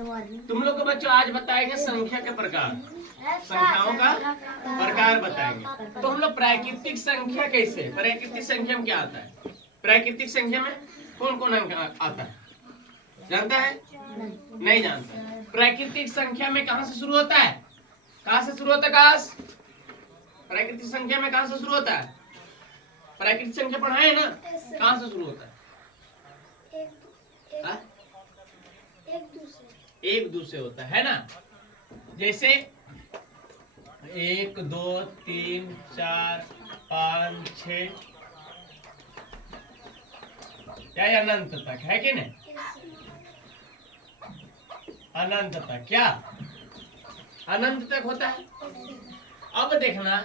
तुम लोग को बच्चों आज बताएंगे संख्या के प्रकार, संख्याओं का प्रकार बताएंगे। तो हम लोग प्राकृतिक संख्या कैसे, प्राकृतिक संख्या में क्या आता है, प्राकृतिक संख्या में कौन कौन अंक आता है, जानता है? नहीं जानता है। प्राकृतिक संख्या में कहां से शुरू होता है, कहां से शुरू होता है काश? प्राकृतिक संख्या में कहां से शुरू होता है? प्राकृतिक संख्या पढ़ाए ना, कहां से शुरू होता है? एक दूसरे होता है ना। जैसे 1 2 3 4 5 6 क्या अनंत तक है कि नहीं? अनंत तक, क्या अनंत तक होता है। अब देखना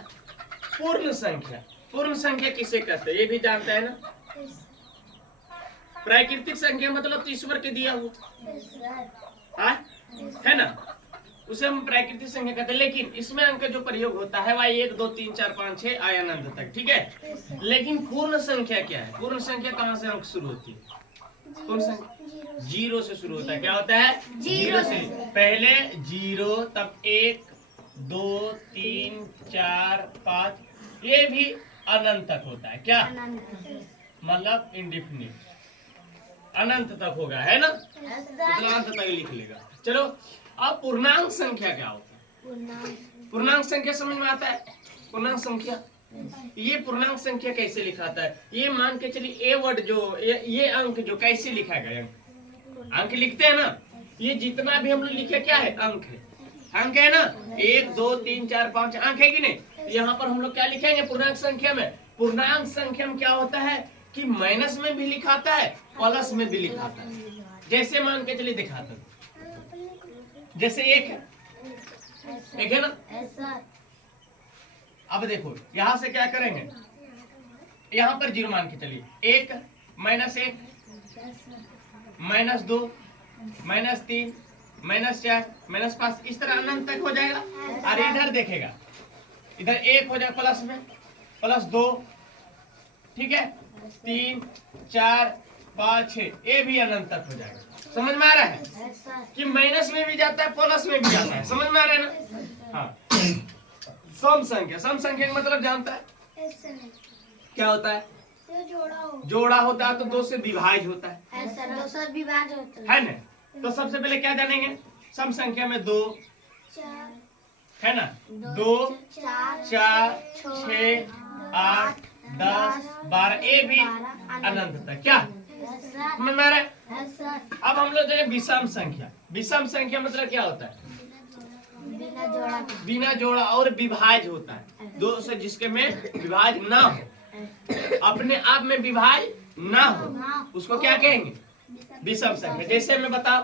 पूर्ण संख्या, पूर्ण संख्या किसे कहते हैं ये भी जानता है ना। प्राकृतिक संख्या मतलब ईश्वर के दिया हुआ है ना, उसे हम प्राकृतिक संख्या कहते हैं। लेकिन इसमें अंक जो प्रयोग होता है वह 1 2 3 4 5 6 आय अनंत तक, ठीक है। लेकिन पूर्ण संख्या क्या है? पूर्ण संख्या कहां से अंक शुरू होती है? पूर्ण संख्या 0 से शुरू होता है। क्या होता है? 0 से। पहले 0, तब 1 2 3 4 5, ये भी अनंत तक होता है। क्या मतलब इंडिफिनिट, अनंत तक होगा, है ना, मतलब अंत तक लिख लेगा। चलो अब पूर्णांक संख्या क्या होता है? पूर्णांक संख्या समझ में आता है? पूर्णांक संख्या, ये पूर्णांक संख्या कैसे लिखाता है? ये मान के चलिए ए वर्ड जो ये अंक जो कैसे लिखा गया, अंक लिखते हैं ना, ये जितना भी हम लोग लिखे क्या है? अंक है, अंक है ना। 1 2 3 4 5 अंक है कि नहीं? यहाँ पर हम लोग क्या लिखेंगे पूर्णांक संख्या में? पूर्णांक संख्या में क्या होता है कि माइनस में भी लिखाता है, प्लस में भी लिखाता है। जैसे मान के चलिए दिखाता हूं, जैसे एक है ना। अब देखो यहां से क्या करेंगे, यहां पर 0 मान के चलिए, 1 -1 -2 -3 -4 -5, इस तरह अनंत तक हो जाएगा। और इधर देखेगा, इधर 1 हो जाएगा प्लस में, +2, ठीक है, 3 4 5 6, ये भी अनंत तक हो जाएगा। समझ में आ रहा है कि माइनस में भी जाता है, प्लस में भी जाता है। समझ में आ रहा है ना? हाँ। सम संख्या, सम संख्या का मतलब जानता है क्या होता है? जोड़ा होता है तो 2 से विभाज्य होता है ना। तो सबसे पहले क्या जानेंगे? सम संख्या में 2 है ना, 2 4 6 8 10 12, ये भी अनंत तक। क्या समझ में आ रहा है? अब हम लोग देखें विषम संख्या। विषम संख्या मतलब क्या होता है? बिना जोड़ा और विभाज्य होता है, 2 से जिसके में विभाज्य ना हो, अपने आप में विभाज्य ना हो, उसको क्या कहेंगे? विषम संख्या। जैसे मैं बताओ,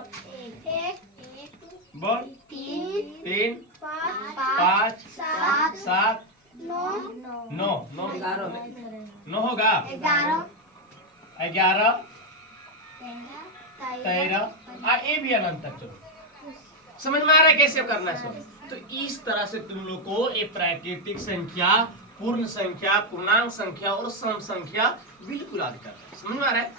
3 5 7 9 होगा, 11 13, ये भी अनंत तक। चलो समझ में आ रहा है कैसे करना है? तो इस तरह से तुम लोग को ये प्राकृतिक संख्या, पूर्ण संख्या, पूर्णांक संख्या और सम संख्या बिल्कुल याद करना है। समझ में आ रहा है?